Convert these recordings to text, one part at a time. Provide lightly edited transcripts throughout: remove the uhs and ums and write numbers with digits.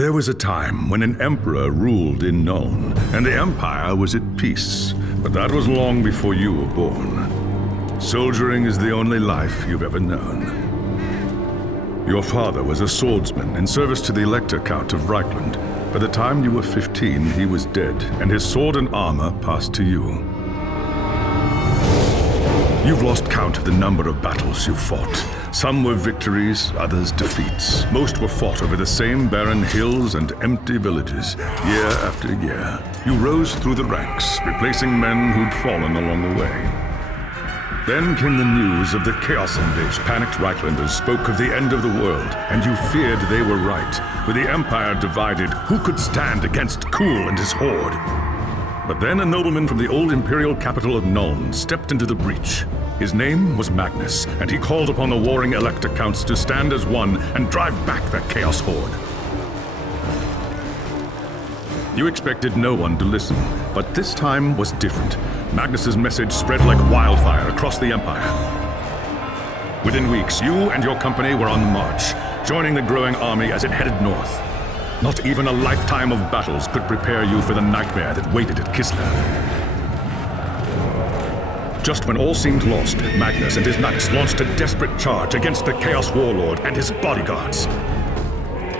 There was a time when an emperor ruled in Nuln, and the empire was at peace. But that was long before you were born. Soldiering is the only life you've ever known. Your father was a swordsman in service to the Elector Count of Reichland. By the time you were 15, he was dead, and his sword and armor passed to you. You've lost count of the number of battles you fought. Some were victories, others defeats. Most were fought over the same barren hills and empty villages, year after year. You rose through the ranks, replacing men who'd fallen along the way. Then came the news of the Chaos invasion. Panicked Reichlanders spoke of the end of the world, and you feared they were right. With the Empire divided, who could stand against Kuhl and his horde? But then a nobleman from the old imperial capital of Nuln stepped into the breach. His name was Magnus, and he called upon the warring Elector Counts to stand as one and drive back the Chaos horde. You expected no one to listen, but this time was different. Magnus's message spread like wildfire across the Empire. Within weeks, you and your company were on the march, joining the growing army as it headed north. Not even a lifetime of battles could prepare you for the nightmare that waited at Kislev. Just when all seemed lost, Magnus and his knights launched a desperate charge against the Chaos Warlord and his bodyguards.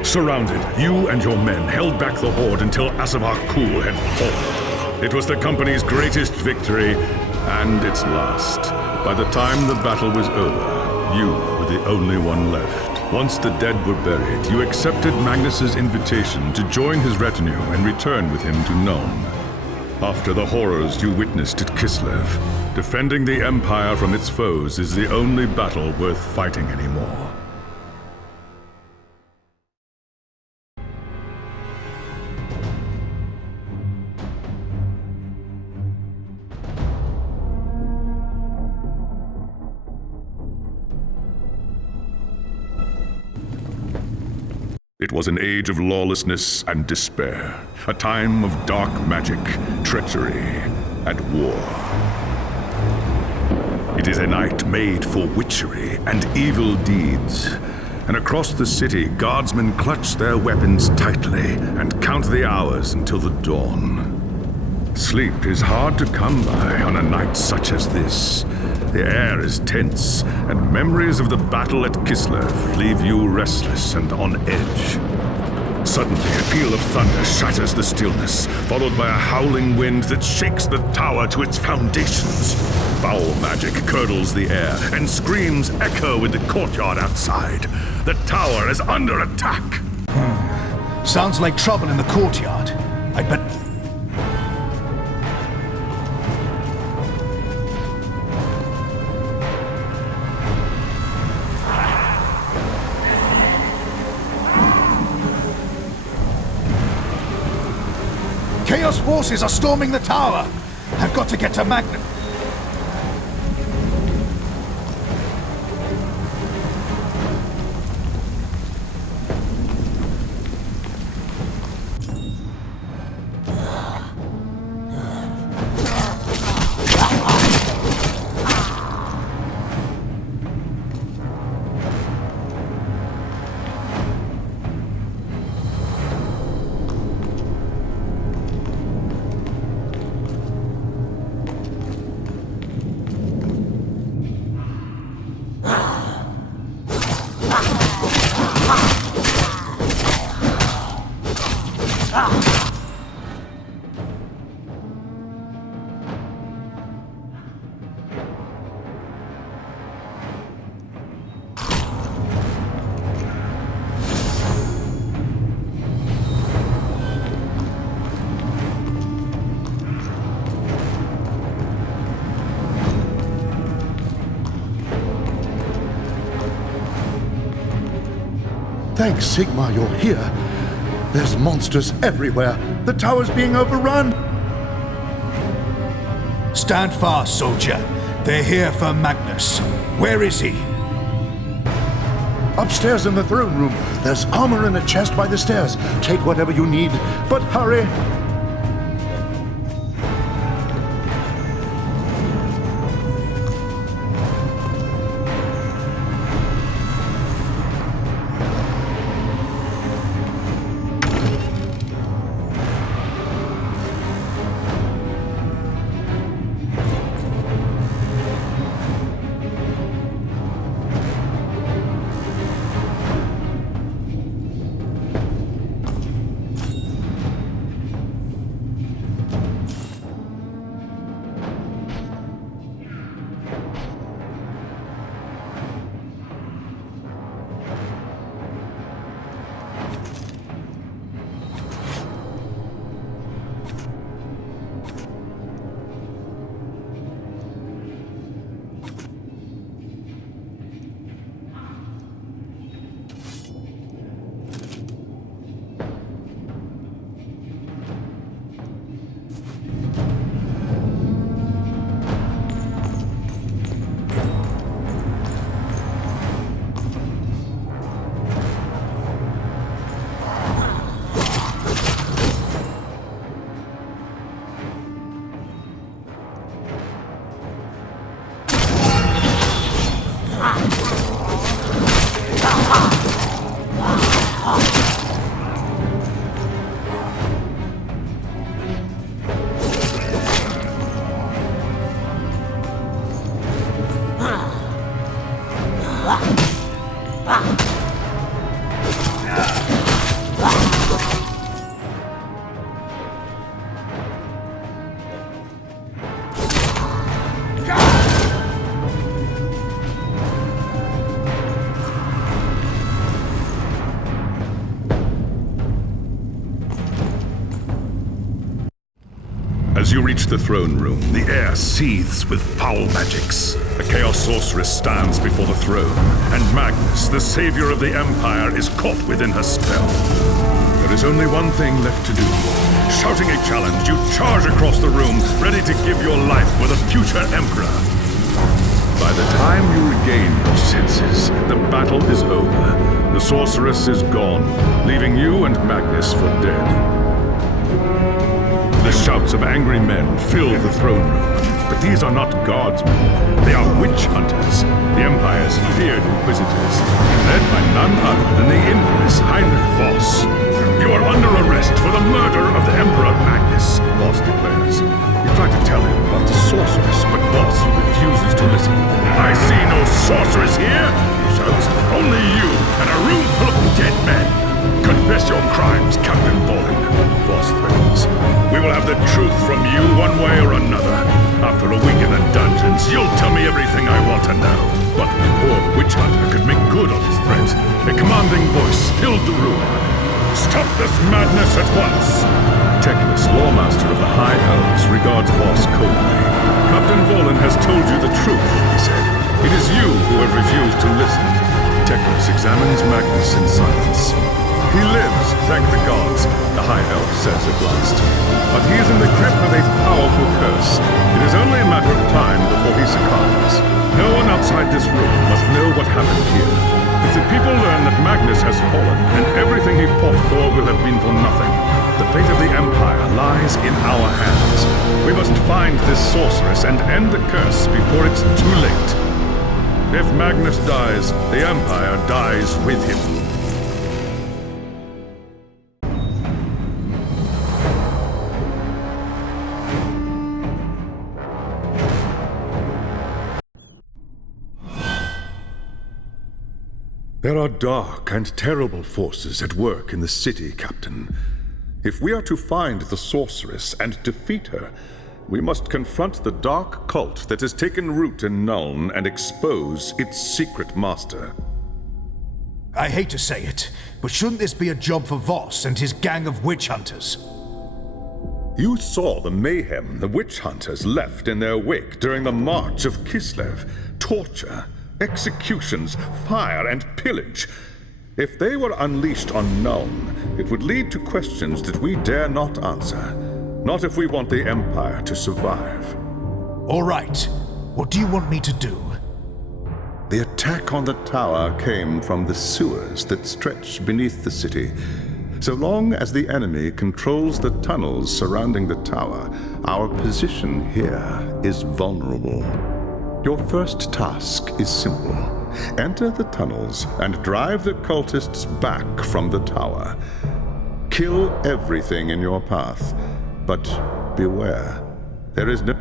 Surrounded, you and your men held back the horde until Asavar Kuhl had fallen. It was the company's greatest victory, and its last. By the time the battle was over, you were the only one left. Once the dead were buried, you accepted Magnus's invitation to join his retinue and return with him to Nuln. After the horrors you witnessed at Kislev, defending the Empire from its foes is the only battle worth fighting anymore. It was an age of lawlessness and despair, a time of dark magic, treachery, and war. It is a night made for witchery and evil deeds, and across the city, guardsmen clutch their weapons tightly and count the hours until the dawn. Sleep is hard to come by on a night such as this. The air is tense, and memories of the battle at Kislev leave you restless and on edge. Suddenly, a peal of thunder shatters the stillness, followed by a howling wind that shakes the tower to its foundations. Foul magic curdles the air, and screams echo in the courtyard outside. The tower is under attack. Sounds like trouble in the courtyard. I'd bet... Chaos forces are storming the tower! I've got to get to Magnus. Thanks, Sigmar, you're here. There's monsters everywhere. The tower's being overrun. Stand fast, soldier. They're here for Magnus. Where is he? Upstairs in the throne room. There's armor in a chest by the stairs. Take whatever you need, but hurry. As you reach the throne room, the air seethes with foul magics. A Chaos Sorceress stands before the throne, and Magnus, the savior of the Empire, is caught within her spell. There is only one thing left to do. Shouting a challenge, you charge across the room, ready to give your life for the future Emperor. By the time you regain your senses, the battle is over. The Sorceress is gone, leaving you and Magnus for dead. The shouts of angry men fill the throne room, but these are not guardsmen. They are witch hunters, the Empire's feared inquisitors, led by none other than the infamous Heinrich Voss. You are under arrest for the murder of the Emperor Magnus, Voss declares. You try to tell him about the Sorceress, but Voss refuses to listen. I see no sorceress here, he shouts. Only you and a room full of dead men. Confess your crimes, Captain Volin, Voss threatens. We will have the truth from you one way or another. After a week in the dungeons, you'll tell me everything I want to know. But before the witch hunter could make good on his threat, a commanding voice filled the room. Stop this madness at once! Teclis, Lawmaster of the High Elves, regards Voss coldly. Captain Volin has told you the truth, he said. It is you who have refused to listen. Teclis examines Magnus in silence. He lives, thank the gods, the High Elf says at last. But he is in the grip of a powerful curse. It is only a matter of time before he succumbs. No one outside this room must know what happened here. If the people learn that Magnus has fallen, then everything he fought for will have been for nothing. The fate of the Empire lies in our hands. We must find this sorceress and end the curse before it's too late. If Magnus dies, the Empire dies with him. There are dark and terrible forces at work in the city, Captain. If we are to find the sorceress and defeat her, we must confront the dark cult that has taken root in Nuln and expose its secret master. I hate to say it, but shouldn't this be a job for Voss and his gang of witch hunters? You saw the mayhem the witch hunters left in their wake during the March of Kislev. Torture, executions, fire, and pillage. If they were unleashed on Nuln, it would lead to questions that we dare not answer. Not if we want the Empire to survive. All right. What do you want me to do? The attack on the tower came from the sewers that stretch beneath the city. So long as the enemy controls the tunnels surrounding the tower, our position here is vulnerable. Your first task is simple. Enter the tunnels and drive the cultists back from the tower. Kill everything in your path, but beware. There is no...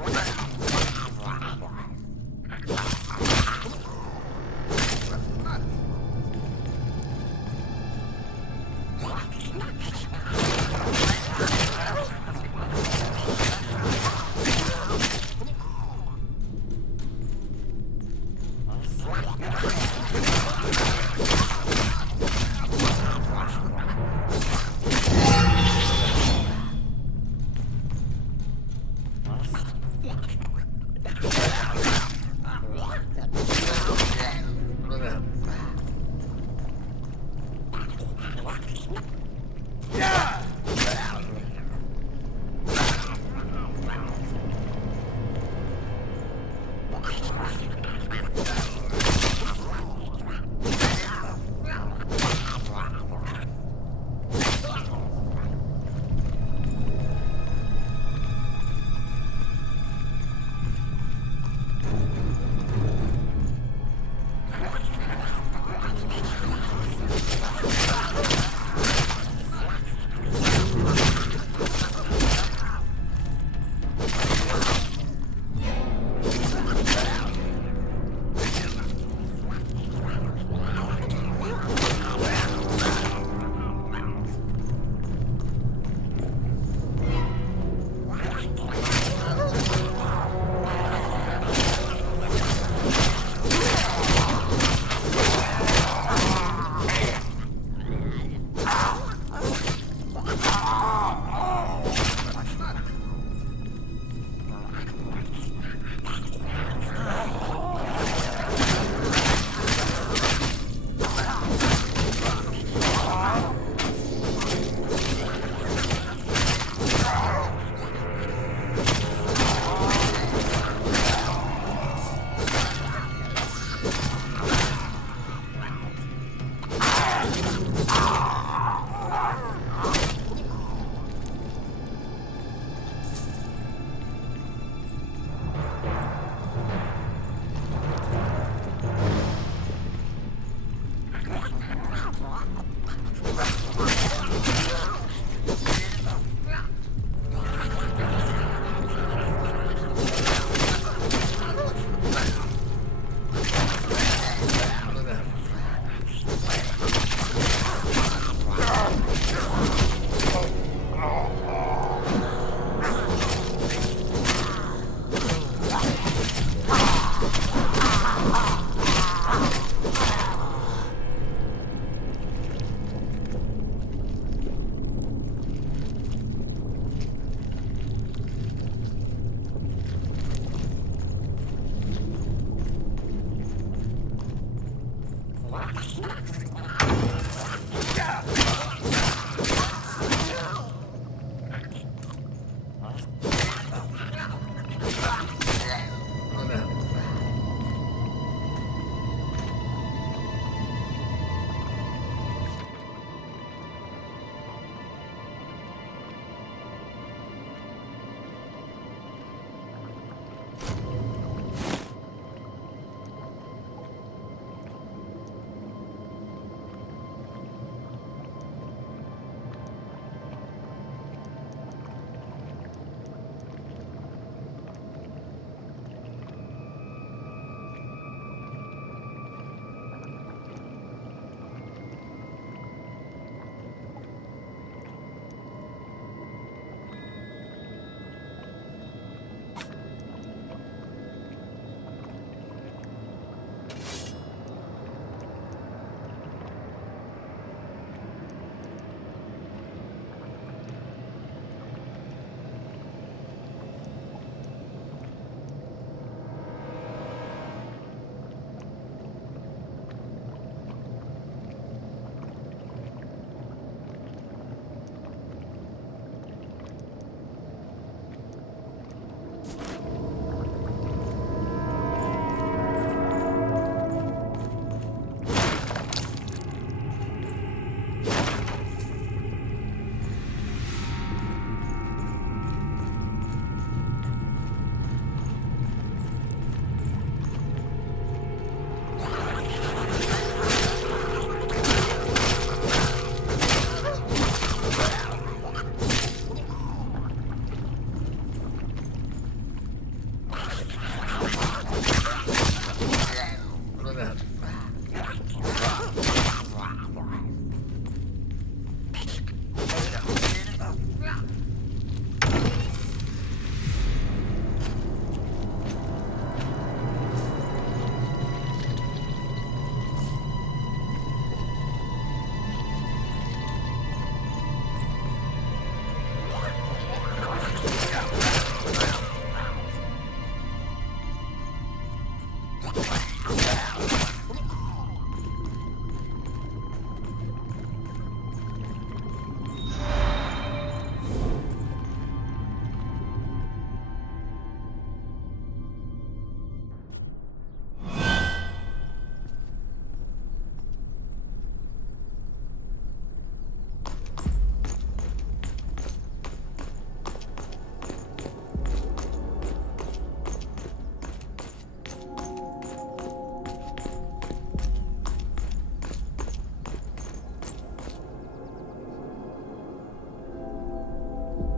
What?